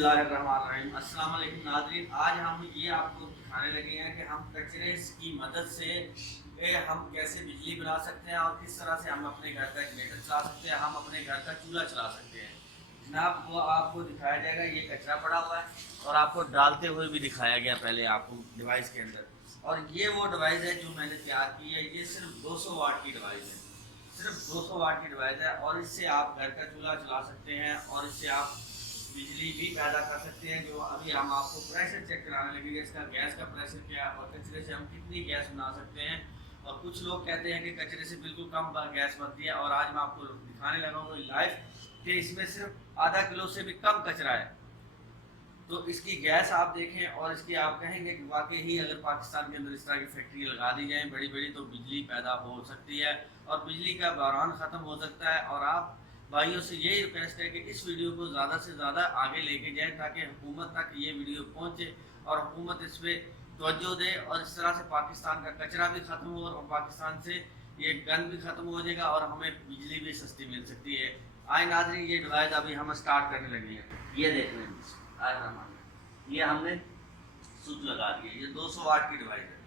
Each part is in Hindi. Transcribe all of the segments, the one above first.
बिस्मिल्लाहिर्रहमानिर्रहीम। अस्सलाम वालेकुम नाज़रीन, आज हम ये आपको दिखाने लगे हैं कि हम कचरे की मदद से हम कैसे बिजली बना सकते हैं और किस तरह से हम अपने घर का जनरेटर चला सकते हैं, हम अपने घर का चूल्हा चला सकते हैं। जनाब वो आपको दिखाया जाएगा, ये कचरा पड़ा हुआ है और आपको डालते हुए भी दिखाया गया पहले आपको डिवाइस के अंदर। और ये वो डिवाइस है जो मैंने तैयार की है, ये सिर्फ 200 वाट की डिवाइस है, सिर्फ 200 वाट की डिवाइस है और इससे आप घर का चूल्हा चला सकते हैं और इससे आप बिजली भी पैदा कर सकते हैं। जो अभी हम आपको प्रेशर चेक कराने लगेंगे, इसका गैस का प्रेशर क्या है और कचरे से हम कितनी गैस बना सकते हैं। और कुछ लोग कहते हैं कि कचरे से बिल्कुल कम गैस बनती है, और आज मैं आपको दिखाने लगा हूँ लाइव कि इसमें सिर्फ आधा किलो से भी कम कचरा है। तो इसकी गैस आप देखें और इसकी आप कहेंगे कि वाकई ही अगर पाकिस्तान के अंदर इस तरह की फैक्ट्री लगा दी जाए बड़ी बड़ी, तो बिजली पैदा हो सकती है और बिजली का बहरान ख़त्म हो सकता है। और आप भाइयों से यही रिक्वेस्ट है कि इस वीडियो को ज़्यादा से ज़्यादा आगे लेके जाएं ताकि हुकूमत तक ये वीडियो पहुँचे और हुकूमत इस पर तवज्जो दे और इस तरह से पाकिस्तान का कचरा भी ख़त्म हो और पाकिस्तान से ये गंद भी ख़त्म हो जाएगा और हमें बिजली भी सस्ती मिल सकती है। आए नाज़रीन, ये डिवाइस अभी हम स्टार्ट करने लगे हैं। ये देख लें, ये हमने स्विच लगा दिया, ये 200 वाट की डिवाइस है।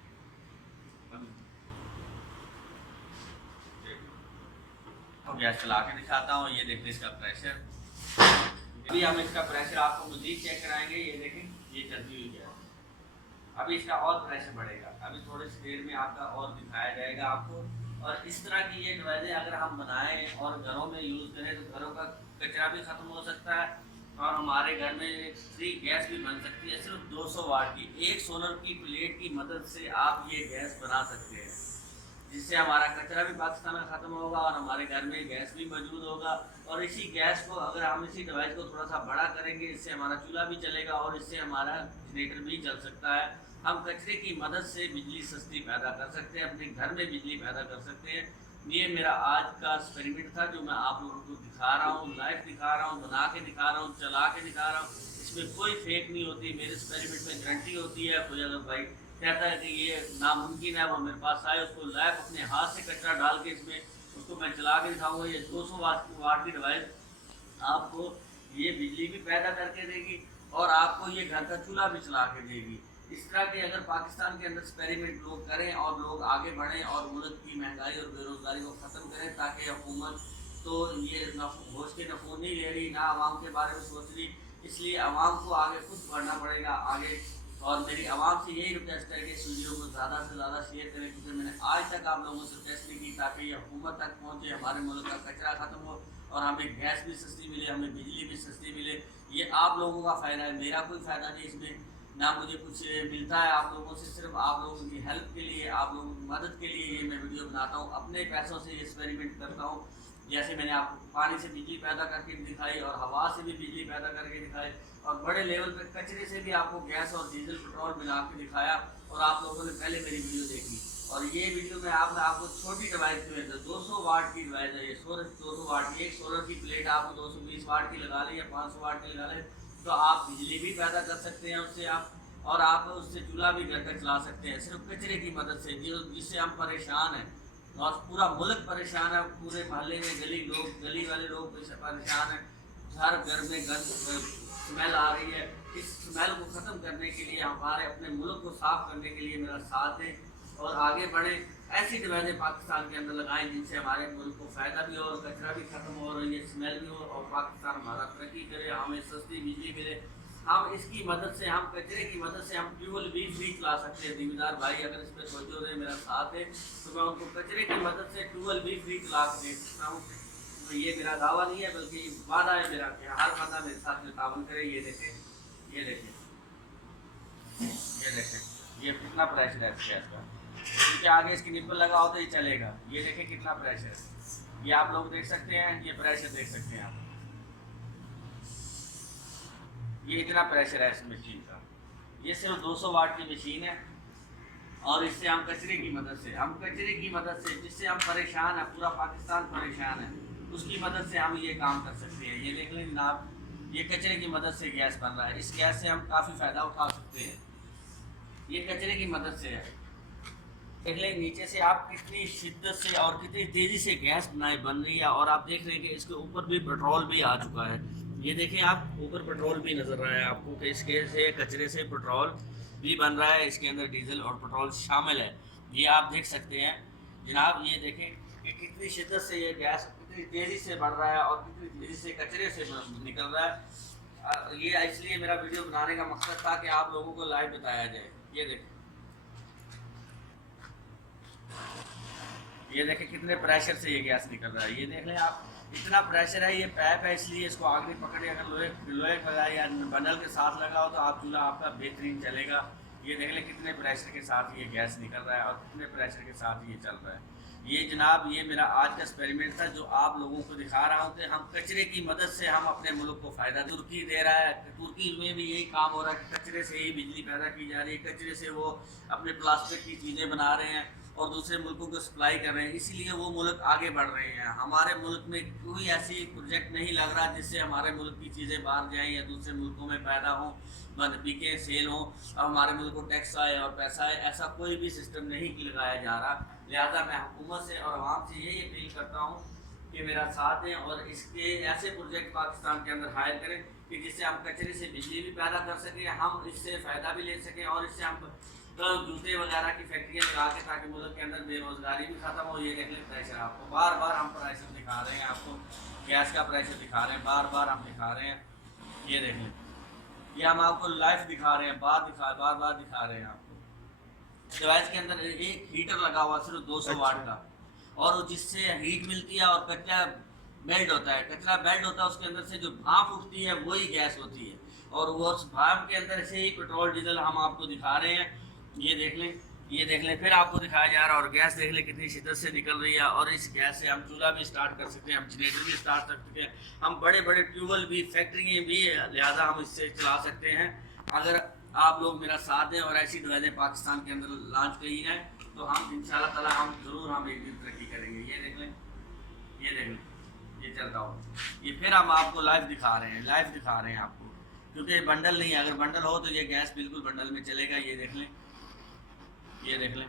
तो गैस चला के दिखाता हूँ, ये देखिए इसका प्रेशर। अभी हम इसका प्रेशर आपको मजीद चेक कराएंगे। ये देखें, ये चलती हुई गैस, अभी इसका और प्रेशर बढ़ेगा, अभी थोड़ी सी देर में आपका और दिखाया जाएगा आपको। और इस तरह की ये डिवाइसें अगर हम बनाएं और घरों में यूज़ करें तो घरों का कचरा भी ख़त्म हो सकता है और हमारे घर में फ्री गैस भी बन सकती है। सिर्फ 200 वाट की एक सोलर की प्लेट की मदद से आप ये गैस बना सकते हैं, जिससे हमारा कचरा भी पाकिस्तान में ख़त्म होगा और हमारे घर में गैस भी मौजूद होगा। और इसी गैस को अगर हम इसी डिवाइस को थोड़ा सा बड़ा करेंगे, इससे हमारा चूल्हा भी चलेगा और इससे हमारा जनरेटर भी चल सकता है। हम कचरे की मदद से बिजली सस्ती पैदा कर सकते हैं, अपने घर में बिजली पैदा कर सकते हैं। ये मेरा आज का एक्सपेरिमेंट था जो मैं आप लोगों को दिखा रहा हूँ, लाइव दिखा रहा हूँ, बना के दिखा रहा हूँ, चला के दिखा रहा हूँ। इसमें कोई फेक नहीं होती, मेरे एक्सपेरिमेंट में गारंटी होती है। कोई अगर भाई कहता है कि ये नामुमकिन है, वो मेरे पास आए, उसको लाइव अपने हाथ से कचरा डाल के इसमें उसको मैं चला के दिखाऊंगा। ये 200 वाट की डिवाइस आपको ये बिजली भी पैदा करके देगी और आपको ये घर का चूल्हा भी चला के देगी। इस तरह के अगर पाकिस्तान के अंदर एक्सपेरिमेंट लोग करें और लोग आगे बढ़ें और मुल्क की महंगाई और बेरोज़गारी को ख़त्म करें, ताकि हुकूमत तो ये होश के नफून नहीं ले रही, ना आवाम के बारे में सोच रही, इसलिए आवाम को आगे खुद बढ़ना पड़ेगा आगे। और मेरी आवाम से यही रिक्वेस्ट है कि इस वीडियो को ज़्यादा से ज़्यादा शेयर करें, क्योंकि मैंने आज तक आप लोगों से रिक्वेस्ट नहीं की ताकि ये हुकूमत तक पहुँचे, हमारे मुल्क का कचरा ख़त्म हो और हमें गैस भी सस्ती मिले, हमें बिजली भी सस्ती मिले। ये आप लोगों का फ़ायदा है, मेरा कोई फ़ायदा नहीं इसमें, ना मुझे कुछ मिलता है आप लोगों से, सिर्फ आप लोगों की हेल्प के लिए, आप लोगों की मदद के लिए ये मैं वीडियो बनाता हूँ। अपने पैसों से एक्सपेरिमेंट करता हूँ, जैसे मैंने आपको पानी से बिजली पैदा करके दिखाई और हवा से भी बिजली पैदा करके दिखाई और बड़े लेवल पे कचरे से भी आपको गैस और डीजल पेट्रोल मिला के दिखाया। और आप लोगों ने पहले मेरी वीडियो देखी और ये वीडियो में आपको छोटी डिवाइस में 200 वाट की डिवाइस है, ये सोलर 200 वाट की एक सोलर की प्लेट आपको 220 वाट की लगा लें या 500 वाट की लगा लें तो आप बिजली भी पैदा कर सकते हैं उससे आप, और आप उससे चूल्हा भी घर का चला सकते हैं सिर्फ कचरे की मदद से, जिससे हम परेशान हैं और पूरा मुल्क परेशान है। पूरे मोहल्ले में गली वाले लोग परेशान हैं, हर घर में गंद स्मेल आ रही है। इस स्मेल को ख़त्म करने के लिए, हमारे अपने मुल्क को साफ़ करने के लिए मेरा साथ दें और आगे बढ़ें। ऐसी डिवाइसें पाकिस्तान के अंदर लगाएं जिनसे हमारे मुल्क को फ़ायदा भी हो और कचरा भी ख़त्म हो और ये स्मेल भी हो और पाकिस्तान हमारा तरक्की करे, हमें सस्ती बिजली मिले। हम इसकी मदद से, हम कचरे की मदद से हम ट्यूबवेल भी फ्री चला सकते हैं। जिम्मेदार भाई अगर इस पर सोचो रहे मेरा साथ है तो मैं उनको कचरे की मदद से ट्यूबवेल भी फ्री चला दे सकता हूँ। तो ये मेरा दावा नहीं है बल्कि वादा है मेरा कि हर बंदा मेरे साथ में तावन करे। ये देखें, ये देखें, ये देखें, ये कितना प्रेशर है इस गैस का, क्योंकि आगे इसकी निप्पल लगा हो तो ये चलेगा। ये देखें कितना प्रेशर है, ये आप लोग देख सकते हैं, ये प्रेशर देख सकते हैं आप, ये इतना प्रेशर है इस मशीन का। ये सिर्फ 200 वाट की मशीन है और इससे हम कचरे की मदद से जिससे हम परेशान हैं, पूरा पाकिस्तान परेशान है, उसकी मदद से हम ये काम कर सकते हैं। ये देख लें जनाब, ये कचरे की मदद से गैस बन रहा है, इस गैस से हम काफ़ी फ़ायदा उठा सकते हैं, ये कचरे की मदद से है। देख लें नीचे से आप कितनी शिद्दत से और कितनी तेज़ी से गैस बनाए बन रही है और आप देख रहे हैं कि इसके ऊपर भी पेट्रोल भी आ चुका है। ये देखिए आप ऊपर पेट्रोल भी नजर रहा है आपको कि इसके से कचरे से पेट्रोल भी बन रहा है, इसके अंदर डीजल और पेट्रोल शामिल है। ये आप देख सकते हैं जनाब, ये देखें कि कितनी शिद्दत से ये गैस कितनी तेज़ी से बढ़ रहा है और कितनी तेज़ी से कचरे से निकल रहा है। ये इसलिए मेरा वीडियो बनाने का मकसद था कि आप लोगों को लाइव बताया जाए। ये देखें कितने प्रेशर से ये गैस निकल रहा है। ये देख लें आप, इतना प्रेशर है, ये पैप है इसलिए इसको आग नहीं पकड़े। अगर लोहे का लगा या बंडल के साथ लगा हो तो आप चूल्हा आपका बेहतरीन चलेगा। ये देख लें कितने प्रेशर के साथ ये गैस निकल रहा है और कितने प्रेशर के साथ ये चल रहा है। ये जनाब, ये मेरा आज का एक्सपेरिमेंट था जो आप लोगों को दिखा रहा हूँ कि हम कचरे की मदद से हम अपने मुल्क को फ़ायदा तुर्की दे रहा है। तुर्की में भी यही काम हो रहा है कि कचरे से ही बिजली पैदा की जा रही है, कचरे से वो अपने प्लास्टिक की चीज़ें बना रहे हैं और दूसरे मुल्कों को सप्लाई कर रहे हैं, इसीलिए वो मुल्क आगे बढ़ रहे हैं। हमारे मुल्क में कोई ऐसी प्रोजेक्ट नहीं लग रहा जिससे हमारे मुल्क की चीज़ें बाहर जाएँ या दूसरे मुल्कों में पैदा हों, बिके, सेल हों और हमारे मुल्क को टैक्स आए और पैसा आए। ऐसा कोई भी सिस्टम नहीं लगाया जा रहा। लिहाजा मैं हुकूमत से और आवाम से यही अपील करता हूँ कि मेरा साथ दें और इसके ऐसे प्रोजेक्ट पाकिस्तान के अंदर हायर करें कि जिससे हम कचरे से बिजली भी पैदा कर सकें, हम इससे फ़ायदा भी ले सकें और इससे हम जूते वगैरह की फैक्ट्रियाँ लगा के ताकि मुल्क के अंदर बेरोज़गारी भी ख़त्म हो। ये देख लें प्रेशर, आपको बार बार हम प्रेशर दिखा रहे हैं, आपको गैस का प्रेशर दिखा रहे हैं, बार बार हम दिखा रहे हैं। ये देख लें, ये हम आपको लाइव दिखा रहे हैं, बार बार दिखा रहे हैं आपको। डिवाइस के अंदर एक हीटर लगा हुआ सिर्फ 200 वाट का, और जिससे हीट मिलती है और कचरा मेल्ट होता है। कचरा मेल्ट होता है, उसके अंदर से जो भाप उठती है वही गैस होती है और वो उस भाप के अंदर से ही पेट्रोल डीजल हम आपको दिखा रहे हैं। ये देख लें, ये देख लें, फिर आपको दिखाया जा रहा है और गैस देख लें कितनी शिद्दत से निकल रही है। और इस गैस से हम चूल्हा भी स्टार्ट कर सकते हैं, हम जनरेटर भी स्टार्ट कर सकते हैं, हम बड़े बड़े ट्यूबवेल भी, फैक्ट्री भी, लिहाजा हम इससे चला सकते हैं अगर आप लोग मेरा साथ दें और ऐसी डिवाइसें पाकिस्तान के अंदर लॉन्च करी हैं तो हम इंशाल्लाह ताला हम ज़रूर हम एक दिन तरक्की करेंगे। ये देख लें, ये देख लें, ये चलता हो, ये फिर हम आपको लाइव दिखा रहे हैं, लाइव दिखा रहे हैं आपको, क्योंकि बंडल नहीं है। अगर बंडल हो तो ये गैस बिल्कुल बंडल में चलेगा। ये देख लें, ये देख लें,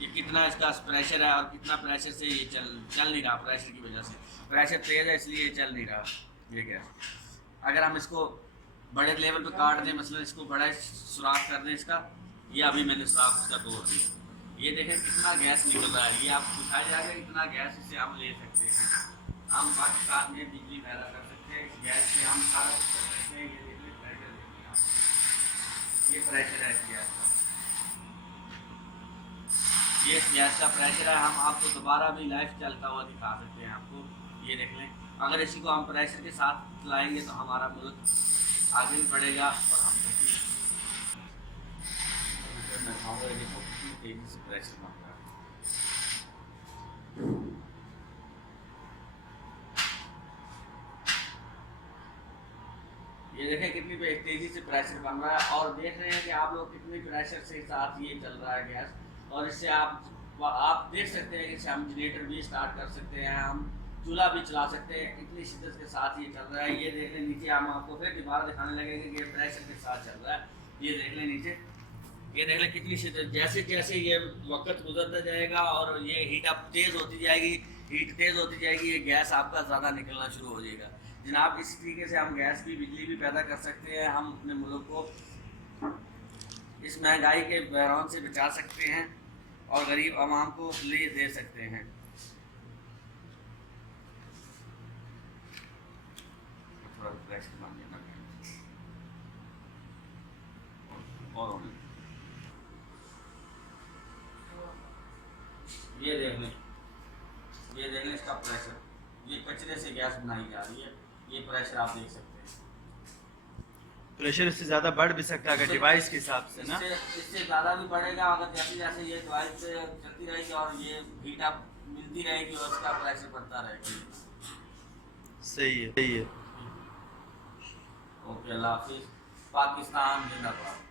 ये कितना इसका प्रेशर है और कितना प्रेशर से ये चल नहीं रहा। प्रेशर की वजह से, प्रेशर तेज़ है इसलिए ये चल नहीं रहा ये गैस। अगर हम इसको बड़े लेवल पे काट दें, मतलब इसको बड़ा सुराख कर दें इसका, ये अभी मैंने सुराख उसका तोड़ दिया। ये देखें कितना गैस निकल रहा है। ये आपको दिखाया जाएगा कितना गैस इससे हम ले सकते हैं। हम पाकिस्तान में बिजली पैदा कर सकते हैं, इस गैस से हम सारा कुछ कर सकते हैं। ये देखिए प्रेशर, देखिए आप, ये प्रेशर है इस गैस का, ये गैस का प्रेशर है। हम आपको दोबारा भी लाइव चलता हुआ दिखा सकते हैं आपको। ये देख लें, अगर इसी को हम प्रेशर के साथ चलाएँगे तो हमारा मुल्क आगे भी बढ़ेगा और हम तेजी से प्रेशर मांग रहा है। ये देखें कितनी तेजी से प्रेशर बन रहा है और देख रहे हैं कि आप लोग कितनी प्रेशर से साथ ये चल रहा है गैस। और इससे आप देख सकते हैं कि इससे हम जनरेटर भी स्टार्ट कर सकते हैं, हम चूल्हा भी चला सकते हैं, इतनी शिद्दत के साथ ये चल रहा है। ये देख लें नीचे, हम आपको फिर दोबारा दिखाने लगेंगे कि ये प्रेशर के साथ चल रहा है। ये देख लें नीचे, ये देख लें कितनी शिद्दत, जैसे जैसे ये वक्त गुजरता जाएगा और ये हीट अप तेज़ होती जाएगी, हीट तेज़ होती जाएगी, ये गैस आपका ज़्यादा निकलना शुरू हो जाएगा। जनाब, इस तरीके से हम गैस की बिजली भी पैदा कर सकते हैं, हम अपने मुल्क को इस महंगाई के बहरान से बचा सकते हैं और गरीब आवाम को ले दे सकते हैं। ये देख लें, ये देख लें इसका प्रेशर, ये कचरे से गैस बनाई जा रही है। ये प्रेशर आप देख सकते हैं। प्रेशर इससे ज़्यादा बढ़ भी सकता है अगर डिवाइस के हिसाब से ना, इससे ज़्यादा भी बढ़ेगा अगर जैसे जैसे ये डिवाइस चलती रहेगी और ये हीट अप मिलती रहेगी और इसका प्रेशर बढ़ता रहेगा। सही है, सही है। ओके, अल्लाह हाफिज़। पाकिस्तान जिंदाबाद।